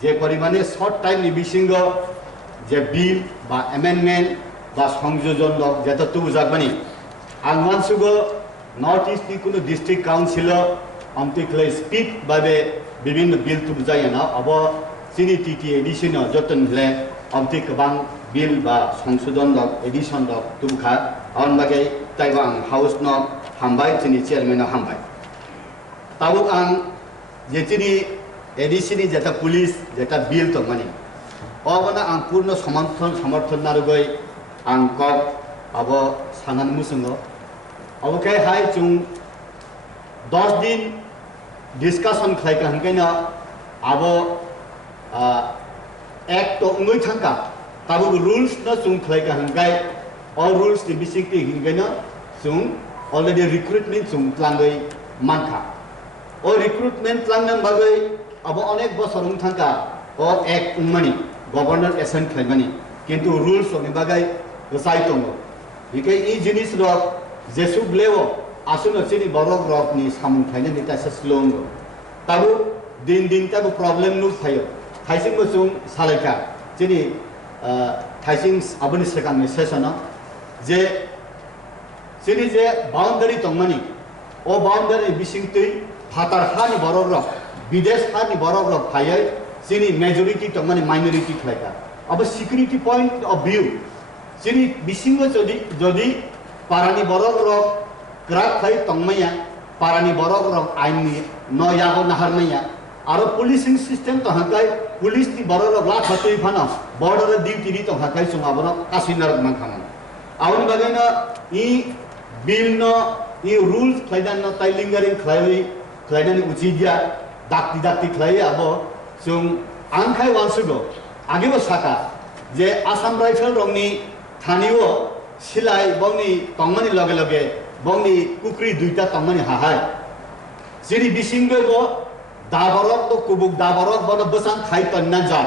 যে পরিমাণে short time ni bisingo যে বিল বা অ্যামেন্ডমেন্ট বা সংযোজন যেটা তো বুঝাকবানি আং মানসুগো নর্থ ইস্ট ni কোনো ডিস্ট্রিক্ট কাউন্সিল আমতিকলে স্পিড ভাবে বিভিন্ন বিল তো বুঝায় না অব সিনি টিটি এডিশন যতন হলে আমতিক বাং বিল বা সংশোধন এডিশন তুমখা আন বাগে তাইবা আং হাউস ন হামবাই চিনি চেয়ারম্যান হামবাই তাবুক আং যে চিনি এডিশনি যেটা পুলিশ যেটা বিল তো মানে অবনা আং পূর্ণ সমর্থন নারগৈ আং কক আব সানান মুসুঙ্গ অবকে হাই চুং 10 दिन डिस्काशन खालायका हंखायनो आब एक्ट तो उंगै थांका ताबो रुल्स न चुं खालायका हंखाय all rules ni बिसिंगति हंखायनो चुं अलरेडी रिक्रुटमेंट चुं प्लांगै मानखा ओ रिक्रुटमेंट प्लांगन बागै अब अनेक बसर उं थांका ओ एक्ट उंमानि गवर्नर एसेंट खालायमानि किन्तु रुल्स नि बागै गसाय दंगो बिखे इ जिनिस र जेसु ब्लेवो আসলে চিনি বরক রকনি সামুখাইনে নিতাসে স্লোঙ্গ তাবু দিন তাবু প্রবলেম নু থাयो थाइसिं बसुं सालायखा चिनि थाइसिं आबनि सेकांनि सेसन जे चिनि जे बाउंडारि दंमानि ओ बाउंडारि बिसिंतै फातार हानि बरक रक विदेश हानि बरक रक फायै चिनि मेजॉरिटी दंमानि माइनॉरिटी खालायखा अब सिकिउरिटी पॉइंट ऑफ व्यू चिनि बिसिंगो जदि पारानि बरक रक ग्राफ खाई तंगमैया पारानी बरक रक आईनी न यागो नाहारमैया आरो पुलिसिंग सिस्टम तो हंकाय पुलिस नि बरक रक लाख हतै फाना बॉर्डर ड्यूटी नि तो हंकाय सुंगाबन कासिनार मानखामन आवनि बागैना इ बिल न इ रूल्स खायदान न टाइलिंगारिं खायदानि उचिदिया दाक्ति खाय अब जों आंखाय वानसुगो आगेबो साका जे आसाम राइफल रंनि थानिओ सिलाय बंनि तंगमानि लगे लगे बंनि कुकरी दुईटा तंगमानि हाहाय सिरि बिसिंगो दाबरक तो कुबुक दाबरक बन बसां खाय तन्ना जा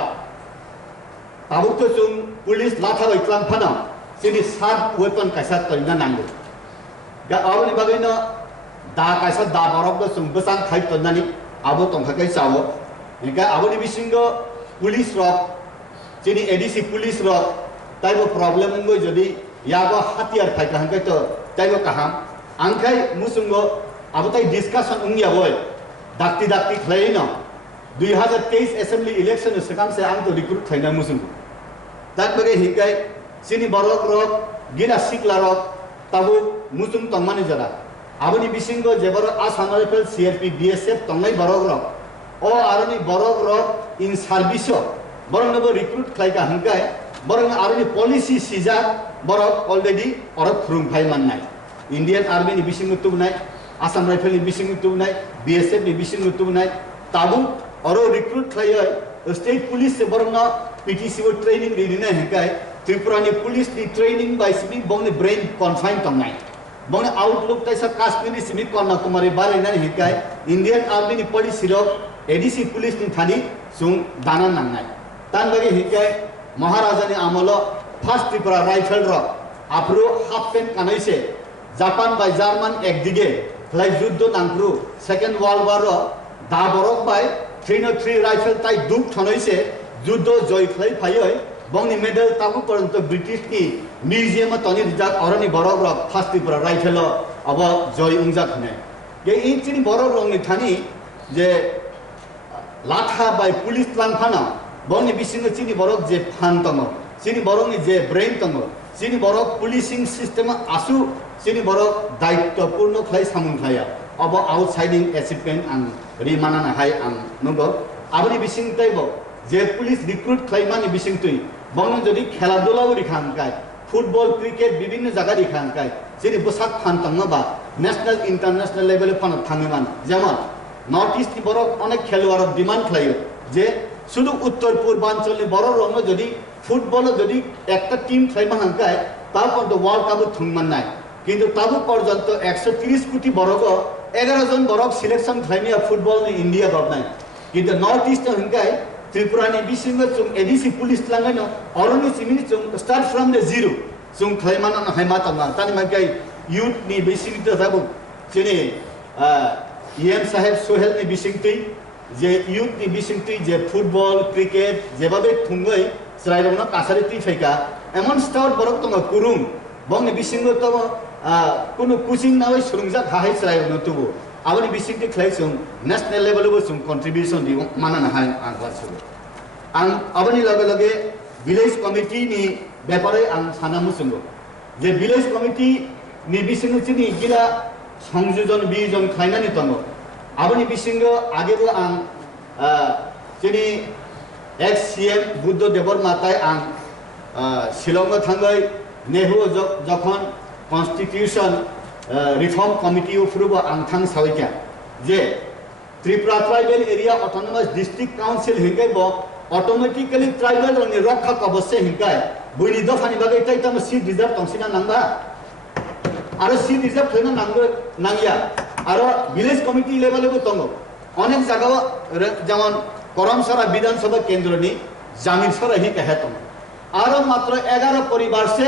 ताबुक तो जों पुलिस लाथा बैक्लां फाना सिरि सात वेपन कायसा तन्ना नांगो गा आवनि बागैनो दा कायसा दाबरक तो जों बसां खाय तन्नानि आबो तंखाकै जावो एका आवनि बिसिंगो पुलिस रक सिरि एडीसी पुलिस रक ताइबो प्रॉब्लम गो जदि याबो हाथियार फायका हंकै तो ताइबो काहाम आंखाय मुसुंगो अब ताइ डिस्कशन उंगियाबो दाक्ति खलायनो 2023 असेंबली इलेक्शन सिगां से आं तो रिक्रुट खायना मुसुंगो दाक बगे हिकाय सिनि बरक रक गिरा सिकला रक ताबो मुसुं तंमानि जरा आबनि बिसिंगो जेबर आसाम राइफल सीआरपी बीएसएफ तंगै बरक रक ओ आरनि बरक रक इन सर्विस बरनबो रिक्रुट खायका हंकाय बरन आरनि पॉलिसी सिजा बरक ऑलरेडी अरब फ्रुम फाय माननाय इंडियन आर्मी नि बिसिंगो तुबनाय आसाम राइफल नि बिसिंगो तुबनाय बीएसएफ नि बिसिंगो तुबनाय ताबु अरो रिक्रुट खायो स्टेट पुलिस से बरन पीटीसी वो ट्रेनिंग दिने हकाय त्रिपुरा नि पुलिस नि ट्रेनिंग बाय सिमिक बंगनि ब्रेन कन्फाइन तंनाय बंगनि आउटलुक तैसा काश्मीरी सिमिक कन्ना कुमारी बारेना हकाय इंडियन आर्मी नि पॉलिसी रो एडीसी पुलिस नि थानी सुं दाना नांनाय तान बगे हकाय महाराजा नि आमलो फर्स्ट त्रिपुरा राइफल रो आफ्रो हाफ पेन कानाइसे जापान बाय जार्मान एकदिगे फ्लाई युद्ध नांग्रु सेकेंड वर्ल्ड वार दाबरक बाय 303 राइफल ताई दुख थनैसे युद्ध जय फ्लाई फायै बंगनि मेडल ताबु पर्यंत ब्रिटिश नि म्यूजियम तनि रिजार्व अरनि बरक र फर्स्ट त्रिपुरा राइफल अब जय उंजा खने ये इचिनि बरक रंनि थानी जे लाथा बाय पुलिस लांफाना बंगनि बिसिंग चिनि बरक जे फान तंग चिनि बरकनि जे ब्रेन तंग चिनि बरक पुलिसिंग सिस्टम आसु चिनि बरक दायित्वपूर्ण खाय सामुं खाया अब आउटसाइडिंग एचिभमेंट आं रिमानाना हाय आं नंगो आबनि बिसिं तैबो जे पुलिस रिक्रुट खायमानि बिसिं तुइ बंग जदि खेला दुलाव रिखांकाय फुटबल क्रिकेट विभिन्न जगह रिखांकाय चिनि बसाक फान तंगबा नेशनल इंटरनेशनल लेवल फान थांगमान जेमन नॉर्थ ईस्ट नि बरक अनेक खेलुआर डिमांड खायो जे शुधु उत्तर पूर्वांचल नि बरक रंग जदि फुटबल जदि एकटा टीम खायमा हांकाय तारपर तो वर्ल्ड कप थुंगमाननाय किंतु ताबु पर्यंत 130 कोटी बरक 11 जन बरक सिलेक्शन खायमिया फुटबल नि इंडिया गबनाय किंतु नॉर्थ ईस्ट हंकाय त्रिपुरा नि बिसिंग चुं एडीसी पुलिस लांगानो अरनि सिमिनि चुं स्टार्ट फ्रॉम द जीरो चुं खायमाना हायमा तंगा तानि मागै यूथ नि बिसिंग त जाबु चिनि ईएम साहेब सोहेल नि बिसिंग तै যে ইউথ ni bisingti যে ফুটবল ক্রিকেট যেভাবে থুঙ্গই স্রাইরংনা কাছারি তুই ফাইকা এমন স্টার্ট বরক তঙ্গ কুরুং বংনি বিসিংগ তো কোনো coaching নাওই সুরুংজা খাহাই স্রাইরংনা তুবো aboni bisingti khlaisung national level bo sung contribution di manana hai ang wasu ang aboni lage lage village committee ni ব্যাপারে ang sanamu sungo je village committee ni bisingo chini gila সংযোজন বিজন খাইনানি tongo aboni bisingo age bo ang chini ex cm buddho debor matai ang shillong thangai nehu jokhon constitution reform committee uphrubo ang thang sawika je Tripura tribal area autonomous district council hingai bo automatically tribal ni rakha kabosse hingai buini dofani bagai tai tam seat reserve tongsina nangba aro seat reserve thoina nangya aro village committee level bo tongo onek jaga jemon করমসরা বিধানসভা কেন্দ্র নি জামিন সরা হি কহেতম aro matro 11 পরিবার সে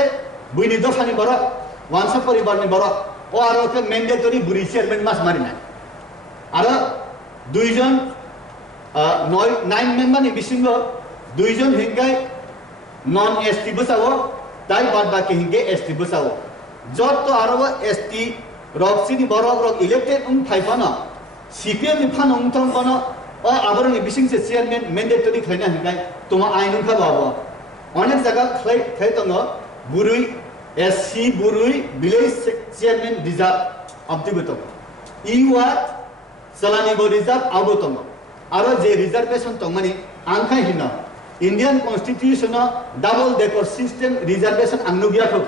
বুইনি দফানি বড় ওয়ানসা পরিবার নি বড় ও আরো কে ম্যান্ডেটরি বুড়ি চেয়ারম্যান মাস মারি না আর দুইজন 9 মেম্বার নি বিসিঙ্গ দুইজন হিঙ্গাই নন এসটি বসাও তাই বাদ বাকি হিঙ্গে এসটি বসাও যত আরো এসটি রক্সিনি বড় বড় ইলেক্টেড ফাইফানো সিপিএম নি ফান উংথং কোন ও আবরনি বিসিংসে চেয়ারম্যান ম্যান্ডেটরি খাইনা হিঙ্গাই তোমা আইন উংখা বাবো অনেক জায়গা খাইতঙ্গ বুরুই SC Burui village chairman reserve abdibutom iwa salani bo reserve abutom aro je reservation tongmani angkhai hina Indian constitution double decker system reservation angnugya ko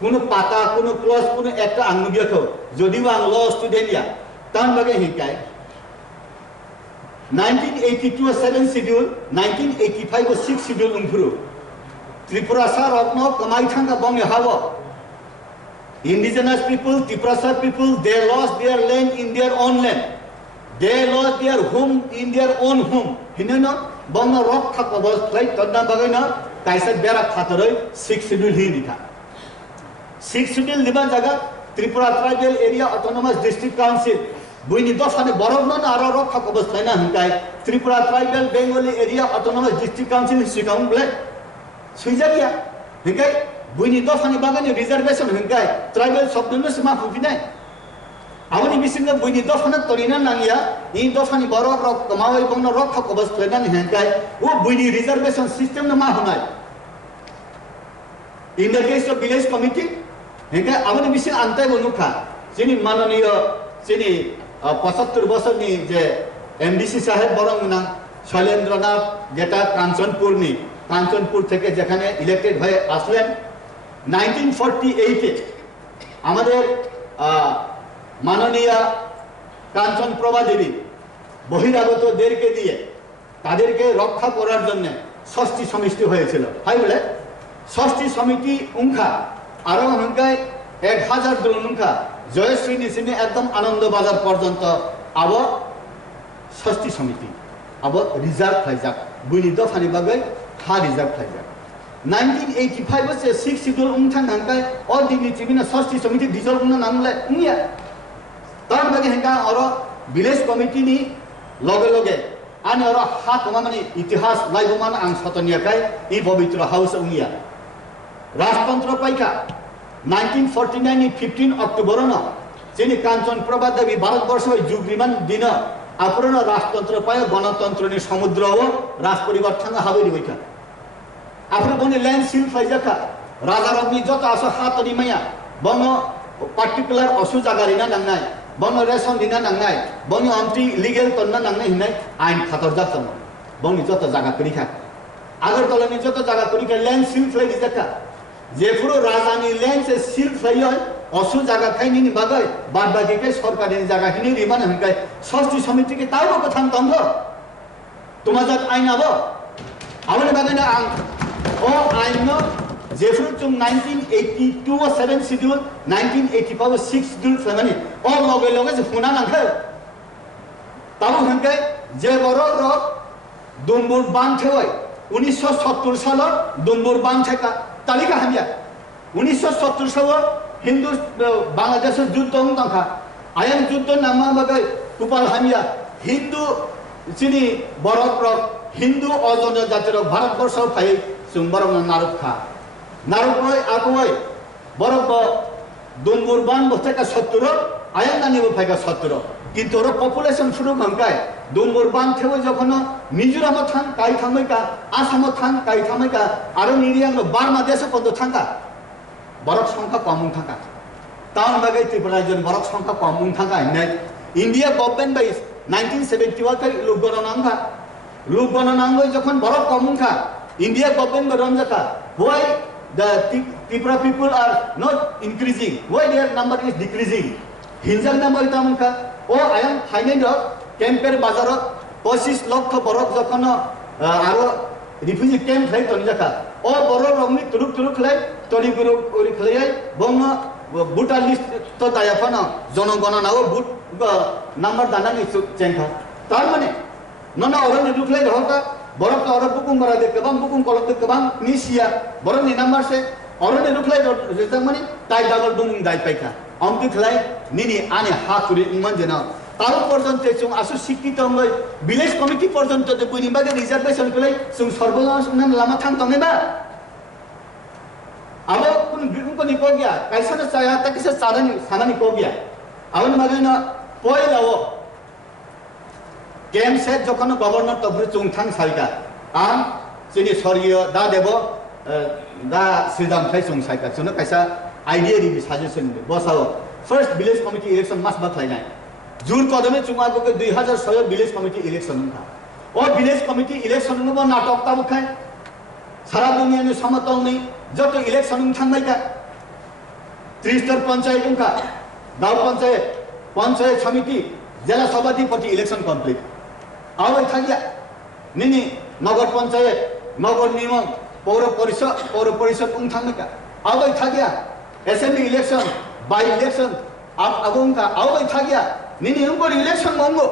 kono pata kono clause kono ekta angnugya ko jodibo ang law student ya tan bage hikai 1982 7 schedule 1985 6 schedule umphuru Tripura Sar Rokno Kamai Thanga Bongi Hawa. Indigenous people, Tripura Sar people, they lost their land in their own land. They lost their home in their own home. Hineno Bonga Rock Kakabos Flight Todna Bagana, Kaisa Bera Kataroi, 6 schedule Hindika. 6 schedule Liban Jaga, Tripura Tribal Area Autonomous District Council. Buini Dofani Borognon Ara Rock Kakabos Lena Hinkai, Tripura Tribal Bengali Area Autonomous District Council Sikam Black. Suizakia, Hinkai, Buini Dofani Bagani reservation Hinkai, tribal subdunus Mafufine. Avani Bisinga Buini Dofana Torina Nanya, in Dofani Borok Rock, Kamawai Bono Rock Hakobas Plenan Hinkai, who Buini reservation system the Mahunai. In the case of village committee, Hinkai, Avani Bisin Antai Bonuka, Sini Manania, Sini Pasatur Bosani, MDC Saheb Boromuna, Shalendranath, Geta Kanchan Purni. Kanchanpur থেকে যেখানে elected হয়ে আসলেন 1948 আমাদের মাননীয় কাঞ্চন প্রভা দেবী বহিরাগতদেরকে দিয়ে তাদেরকে রক্ষা করার জন্য ষষ্ঠী সমিতি হয়েছিল হাই বলে ষষ্ঠী সমিতি উংখা আরো হংকায় 1000 দ্রোণ উংখা জয়শ্রী নিসিনে একদম আনন্দ বাজার পর্যন্ত আব ষষ্ঠী সমিতি আব রিজার্ভ খাইজাক বুইনি দফানি বাগৈ ha reserve খাইজাক 1985 বসে 6 শিডিউল উংথাং হাংকাই অল ডিগনিটি বিনা ষষ্ঠী সমিতি ডিজলভ না নামলে উংয়া তার বাগে হেঙ্কা অর ভিলেজ কমিটি নি লগে লগে আনি অর হা তোমা মানে ইতিহাস লাইবমান আং সতনিয়াকাই ই পবিত্র হাউস উংয়া রাজতন্ত্র পাইকা 1949 নি 15 অক্টোবর ন যিনি কাঞ্চন প্রভা দেবী ভারতবর্ষ যুগরিমান দিন আপরণ রাজতন্ত্র পায় গণতন্ত্র নি সমুদ্র ও রাজ পরিবার থাঙ্গা হাবেরি বইকা আপনি বনে ল্যান্ড সিল ফাইজাকা রাজা রবনি যত আসো হাতনি মায়া বঙ্গ পার্টিকুলার অসু জাগারিনা নাংনাই বঙ্গ রেশন দিনা নাংনাই বঙ্গ অন্ত্রি লিগেল তন্না নাংনাই হিনাই আইন খাতর যাতন বঙ্গি যত জায়গা পরীক্ষা আগরতলানি যত জায়গা পরীক্ষা ল্যান্ড সিল ফাইজাকা যে পুরো রাজানি ল্যান্ড সে সিল ফাইয় অসু জায়গা খাইনি বাগাই বাদ বাকিকে সরকারি জায়গা হিনি রিমান হংকাই ষষ্ঠী সমিতিকে তাও কথা তঙ্গ তোমার যত আইন আবো আমাদের বাগানে আং ও আইন যেফুর চুং 1982 7 শিডিউল 1985 6 শিডিউল ফেমানি ও লগে লগে যে ফুনা নাংখে তাও হংকাই যে বড় রক দুম্বুর বান থেওয়াই 1970 সাল দুম্বুর বান থেকা তালিকা হামিয়া 1970 সাল হিন্দু বাংলাদেশের যুদ্ধ তংখা আয়ান যুদ্ধ নামা বাগাই কুপাল হামিয়া Hindu sini borok rok Hindu ojon jati rok Bharat borsho pai sung borok naruk kha naruk oi aku oi borok bo Dumburban bosteka 70 ayang nani bo pai ka 70 কিন্তু ওর পপুলেশন শুরু ঘন্টায় দুম্বুরবান থেকেও যখন মিজোরাম থাং কাই থামাইকা আসাম থাং কাই থামাইকা আরো নিরিয়াং বাংলাদেশে কত থাকা বরক সংখ্যা কম থাকা টাউন বাগে ত্রিপুরা জন বরক সংখ্যা কম থাকা নাই ইন্ডিয়া গভর্নমেন্ট বাই 1971 কাই লোক গণনাঙ্গ যখন বরক কম থা ইন্ডিয়া গভর্নমেন্ট গরম জাকা why the Tripura people are not increasing why their number is decreasing হিনজাক নাম্বার তামকা ও আয়াম ফাইনাইন্ড ক্যাম্পের বাজারত 25 লক্ষ বরক যখন আরো রিফিউজি ক্যাম্প খাই তনি জাকা ও বড় রংনি তুরুক তুরুক খাই তরি গুরু ওরি খাই বং বুটার লিস্ট তো দায়াফান জনগণনা ও বুট নাম্বার দানানি চেংখা তার মানে ননা অরন নিদুখলাই রহকা বরক অর বুকুং বরা দে কবাং বুকুং কলক দে কবাং নিসিয়া বরক নি নাম্বার সে অরন নিদুখলাই রেজাং মানে তাই ডাবল বুং দাই পাইকা অমতি খেলাই নিনি আনে হাতুরি ইমান যেন তার পর্যন্ত চুং আসু শিক্ষিত হই ভিলেজ কমিটি পর্যন্ত যে বুইনিবাগে রিজার্ভেশন কলাই চুং সর্বজন লামা থাং তংনেবা আবো কোন বিকুং কোনি কোগিয়া কাইসানা চায়া তাকিসা চাদানি সানানি কোগিয়া আবন মাগিনা পয়লাও কেম সেট যখন গভর্নর তফরে চুং থাং সাইকা আম চিনি স্বর্গীয় দা দেব দা শ্রীদাম খাই চুং সাইকা চুনো কাইসা idea di suggestion de bosao first village committee election mas ba khlainai jur kodame chunga ko 2006 village committee election tha और village committee election में वो नाटक ता बुखाय सारा दुनिया में समतल नहीं जब तो election में थांगबाय का त्रिस्तर पंचायत का गांव पंचायत समिति जिला सभापति election complete अब थागिया निनी नगर पंचायत नगर निगम पौर परिषद उन थांगबाय का अब थागिया assembly election by election अब अगुन का अब थागिया निनी हमको election मंगो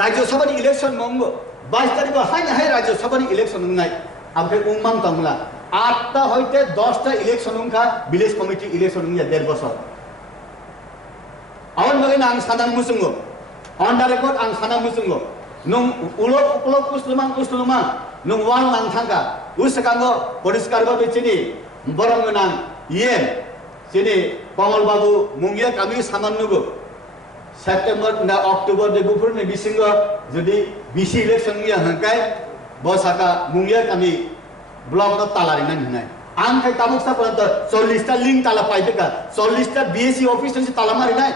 राज्य सभा इलेक्शन मंगो 22 तारिख हाय हाय राज्य सभा इलेक्शन नाय अब के उमंग तंगला 8टा হইতে 10টা ইলেকশন উনকা ভিলেজ কমিটি ইলেকশন উনিয়া 1.5 বছর আওন বাগে আং সাদান মুসুঙ্গো অন দা রেকর্ড আং সাদান মুসুঙ্গো নং উলক কুসলুমা নং ওয়ান নাং থাঙ্কা উসকাঙ্গো পরিষ্কার ভাবে চিনি বরংনাং ইয়েন চিনি কমল বাবু মুঙ্গিয়া কামি সামান্নগো September na October de bufur ne bisingo jadi bisi election ya hangkai bosaka mungya kami blog no talarinan hinai ang kai tabuk sa pranto 40 ta link tala paite ka 40 ta BSc office se tala mari nai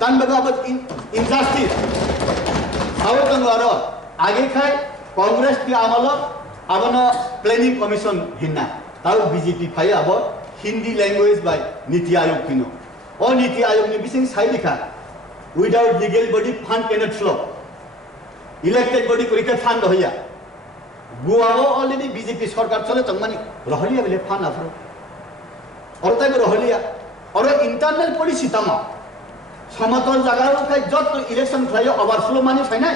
tan baga abat injustice awo tangaro age khai congress ti amalo abano planning commission hinna tau BJP phai abo Hindi language by Niti Ayog kino o Niti Ayog ni bising sai likha without legal body fund cannot flow elected body kurika fund hoya guao already BJP sarkar chole tangmani rahaliya bele fund afro or tai rahaliya or internal policy tama samatol jagar kai jot election khlayo overflow mani phainai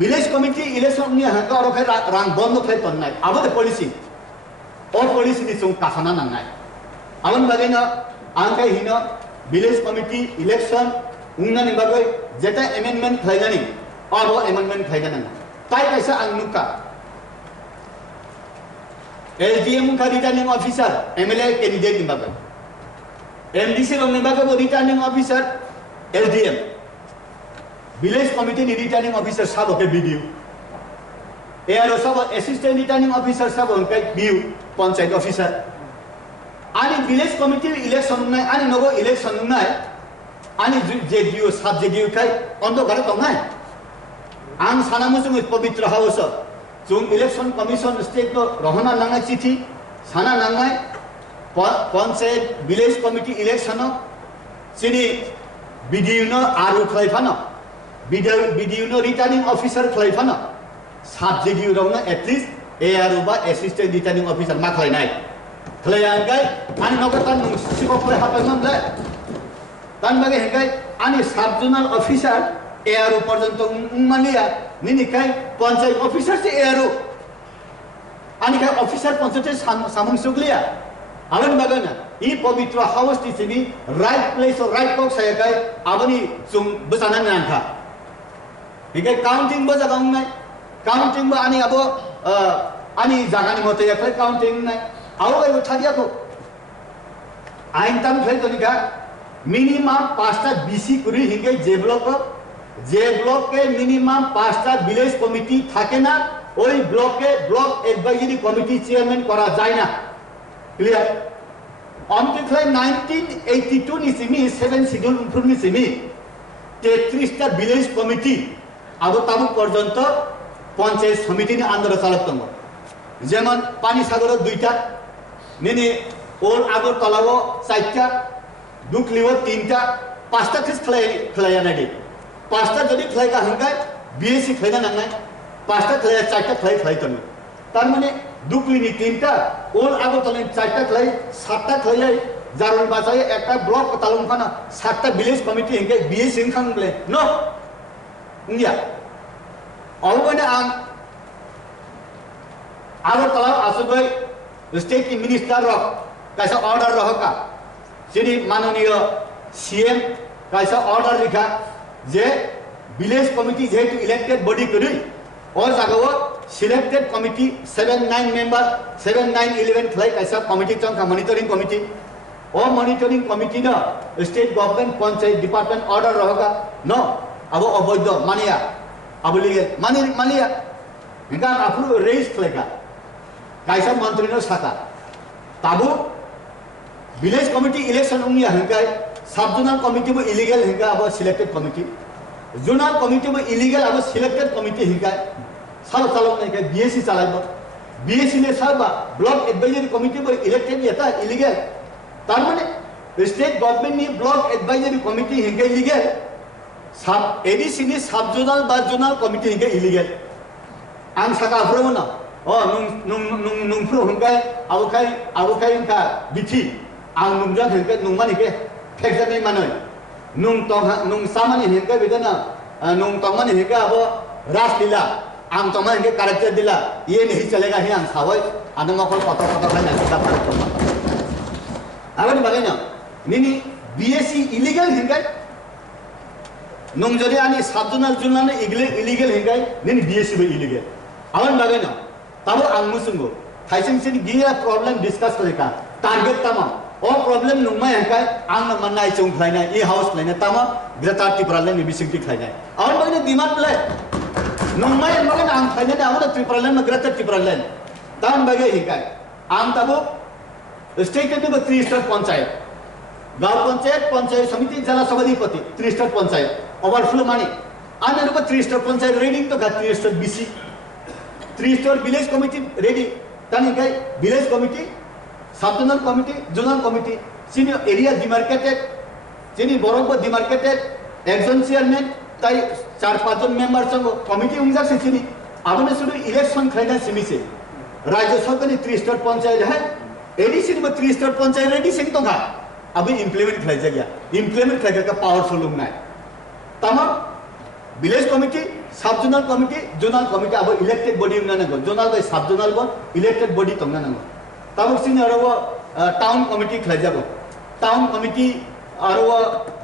village committee election ni hanga or kai rang bondo khai tonnai abode policy or policy ni chung kasana nangai awan bagena angkai hina village committee election ungnani bagai jeta amendment khlaigani abo amendment khlaigana tai kaisa angnuka LDM ka returning officer MLA candidate ni bagai MDC rongni bagai returning officer LDM village committee ni returning officer sab ke BDU ARO sab assistant returning officer sab ke BU panchayat officer ani village committee election nai ani nogo election nai ani JDU sub JDU kai ondo gare tong nai ang sana musung pavitra house chung election commission state no rohana nangai chithi sana nangai panchayat village committee election no sini BDU no aru khlai phano BDU no returning officer khlai phano sub JDU rona at least ARO ba assistant returning officer ma khlai nai Kelayangai, ani nogatan nung sikop le hapai mamle. Tan bagi hegai, ani subzonal officer ARO porjonto mania, nini kai panchayat officer si ARO. Ani kai officer panchayat samung suglia. Awan bagana, I pavitra house di sini right place or right box saya kai abani sung besanan nangka. hingga counting bo jaga ungnai counting bo ani abo ani jagani mote yakhle counting nai abo bai thadia ko ain tam khlai to nika minimum 5টা BC kuri hingga je block ke minimum 5টা village committee থাকে না ওই ব্লকে block advisory committee chairman করা যায় না clear অনকে 1982 ni simi 7 schedule improve ni simi 33টা ভিলেজ কমিটি আবো তাবুক পর্যন্ত পঞ্চায়েত সমিতি নি আন্দোলন চালাতম যেমন পানি সাগর 2টা নেনে ওর আগর তলাও 4টা দুকলিও 3টা 5টা কিস খেলায়া নাডি 5টা যদি খেলাইকা হংকাই বিএসসি খেলানা নাংনাই 5টা খেলায়া 4টা খেলাই তনি তার মানে দুকলিনি 3টা ওর আগর তলে 4টা খেলাই 7টা খেলাই জারুল বাজায় একটা ব্লক তালুমখানা 7টা ভিলেজ কমিটি হংকাই বিএসসি খাংবলে নো ইয়া অলবনে আং আগর তলা আসুগৈ স্টেট মিনিস্টার রক কাইসা অর্ডার রহকা যিনি মাননীয় সিএম কাইসা অর্ডার লিখা যে ভিলেজ কমিটি যেহেতু ইলেক্টেড বডি করি और जागो सिलेक्टेड कमिटी 7-9 मेंबर 7-9-11 खलाई कैसा कमिटी चंका मॉनिटरिंग कमिटी और मॉनिटरिंग कमिटी ना state government panchayat department order रहेगा नो अब अवैध मानिया अब लिगे मानिया इनका अप्रूव रेस खलेगा कैसा मंत्री ने साका ताबू विलेज कमिटी इलेक्शन उंगिया हंका सब जोनल कमिटी वो इलीगल हंका अब सिलेक्टेड कमिटी जोनल कमिटी वो इलीगल अब सिलेक्टेड कमिटी हंका सब चलो नहीं क्या बीएससी चलाइबो बीएससी ने सब ब्लॉक एडवाइजरी कमिटी वो इलेक्टेड ये था इलीगल तार माने स्टेट गवर्नमेंट ने ब्लॉक एडवाइजरी कमिटी हंका इलीगल सब एडीसी ने सब जोनल कमिटी हंका इलीगल आं साका अफ्रो ना ओ नुं फ्रो हंका आवखाय हंका बिथि आं नुंजा हंका नुंमान हंका फेक्टर नहीं मानो नुं सामानि हंका बिदना नुं तंगमानि हंका अब रासलीला आं तो मैं कैरेक्टर दिला ये नहीं चलेगा ही आं सावय आदम मकल कत खाना का फरक आगन बागे ना निनी बीएससी इलीगल हिंगाय नुं जदि आनी सब जोनल इलीगल हिंगाय निनी बीएससी बे इलीगल आगन बागे ना तब आं मुसुंगो थाइसिं सिनि गिया प्रॉब्लम डिस्कस करेका टारगेट तमा ओ प्रॉब्लम नुंमाय हंगाय आं मननाय चों खायना ई हाउस खायना तमा ग्रेटर टिप्राले नि बिसिंगति खायना आगन बागे डिमांड प्ले नंमाय मगन आं खायना आवना टिप्राले न ग्रेटर टिप्राले तान बागे हिंगाय आं तबो स्टेट के 3 स्टार पंचायत गांव पंचायत समिति जिला सभाधिपति 3 स्टार पंचायत ओवरफ्लो मानी आने रुप 3 स्टार पंचायत रेडिंग तो 3 star BC 3 star village committee ready तानी गाय विलेज कमिटी सब जोनल कमिटी सिनी एरिया डिमार्केटेड सिनी बरंग डिमार्केटेड एकजन चेयरमैन ताई 4-5 जन मेंबर संग कमिटी उंजा सिनी आबने सुदु इलेक्शन खायना सिमिसे राज्य सरकारनि 3 स्टार पंचायत है एडीसी में 3 स्टार पंचायत रेडी सिंग तो था अभी इंप्लीमेंट खाई गया इंप्लीमेंट खाई का पावरफुल लोग ना तमाम विलेज कमिटी सब जोनल कमिटी अब इलेक्टेड बॉडी ना नगो जोनल बाय सब जोनल बो इलेक्टेड बॉडी तंग ना नगो तब सिन और वो टाउन कमिटी खाई जाबो टाउन कमिटी और वो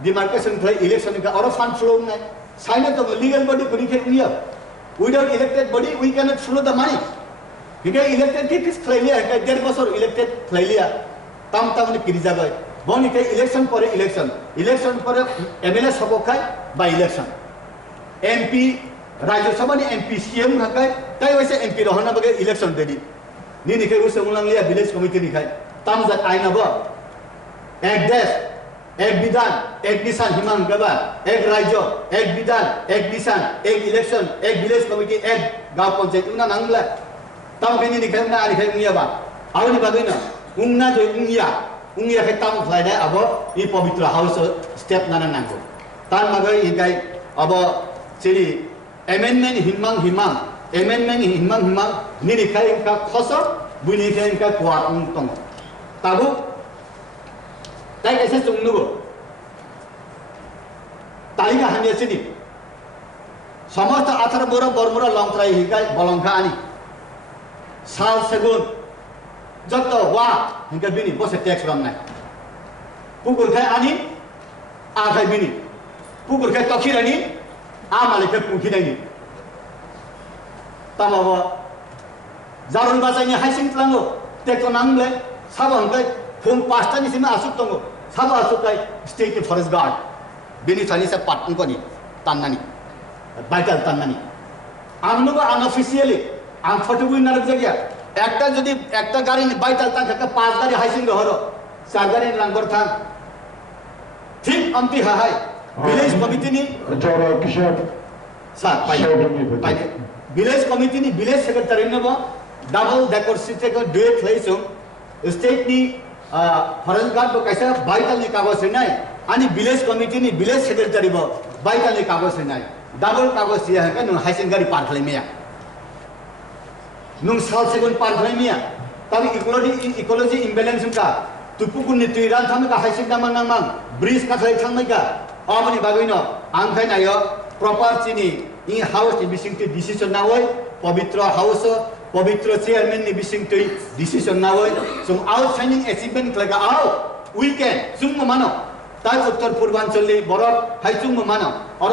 डिमार्केशन खाई इलेक्शन का और फंड फ्लो ना साइन तो लीगल बॉडी कोनी के उनिया without elected body we can not flow the money because elected की किस खाई लिया है 1.5 बছর इलेक्टेड खाई लिया तम ने किरी जाबाय बनी के इलेक्शन पर एमएलए सबो खाय बा इलेक्शन एमपी राज्यसभा ने एमपी सीएम हकाय ताई वैसे एमपी रहना बगे इलेक्शन देदी नि निके उसे उलंग लिया विलेज कमिटी निकाय तम जत आइना बो एक देश एक विधान एक निशान हिमांग गबा एक राज्य एक विधान एक निशान एक इलेक्शन एक विलेज कमिटी एक गांव पंचायत उना नांगला तम के नि निकाय ना निकाय उनिया बा आवनि बागै ना उंगना जो उंगिया के तम फ्लाइडा अब ई पवित्र हाउस स्टेप नाना नांगो तान मगै हिगाय अब चिरि एमेंडमेंट हिमांग नि निखाय का खस बुनि के का क्वा उं तंग ताबु ताई कैसे सुंगनुगो तालिका हानिया सिनि समस्त आथार बोरा बरमुरा लंथराय हिगाय बलंखा आनी साल सेगुन जत वा हिंगा बिनी बसे टैक्स रमनाय पुकुर खाय आनी आखाय बिनी पुकुर खाय तखिरानी आमालेखे पुखिनायनि तामाबो जारुन बासायनि हाइसिं तलांगो टेक्टर नांले साबो हंखाय फुं 5टानि सिम आसुक दंगो साबो आसुकाय स्टेट फरेस्ट गार्ड बेनि थानिसा पाटनकनि तान्नानि बाइटाल तान्नानि आंनोबो अनअफिशियली आं फटोबो नारक जायगा একটা যদি একটা গাড়ি বাইটাল তাকে 5 গাড়ি হাইসিং হলো 4 গাড়ি নাম্বার থাক ঠিক অন্তি হাই ভিলেজ কমিটিনি জরা কিশোর স্যার পাই ভিলেজ কমিটিনি ভিলেজ সেক্রেটারি নেব ডাবল ডেকর সিটেক ডুয়েট লাইসুম স্টেटनि फरेस्ट गार्ड कैसा बाइटालनि कागज हैनाय अनि ভিলেজ कमिटिनि ভিলেज सेक्रेटारि बो बाइटालनि कागज हैनाय डाबल कागज दिया है नु हाइसिं गाड़ी पार खालामैया नों साल सेकंड पार खालामैया तब इकोलॉजी इम्बेलेंस का तुपुकुनि तुइरान थामका हाइसिं दामा नामा ब्रिज का खालाय थांनायका अबनि बागैनो आं खायनायो प्रॉपर्टीनि इ हाउस नि बिसिंति डिसिजन नावय पवित्र हाउस पवित्र चेयरमैन नि बिसिंति डिसिजन नावय जों आउटस्टैंडिंग अचीवमेंट खालायका आउ वीकेंड जों मानो ताय उत्तर पूर्वांचलनि बरफ हाय जों मानो और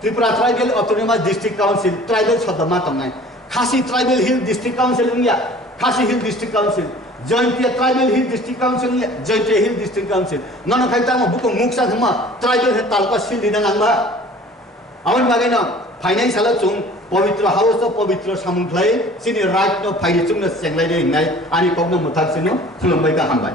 Tripura tribal autonomous district council tribal शब्दमा तंनाय Khasi tribal hill district council India Khasi hill district council Jaintia tribal hill district council Jaintia hill district council नन खायता म बुको मुक्सा थमा ट्राइबल हे तालका सिल दिना नांबा आवन बागैनो फाइनान्शियल जों पवित्र हाउस पवित्र सामुंख्लाय सिनि राइट नो फाइदि जोंनो सेंलायदे हिनाय आनि कगनो मुथासिनो खुलुमबाय गाहामबाय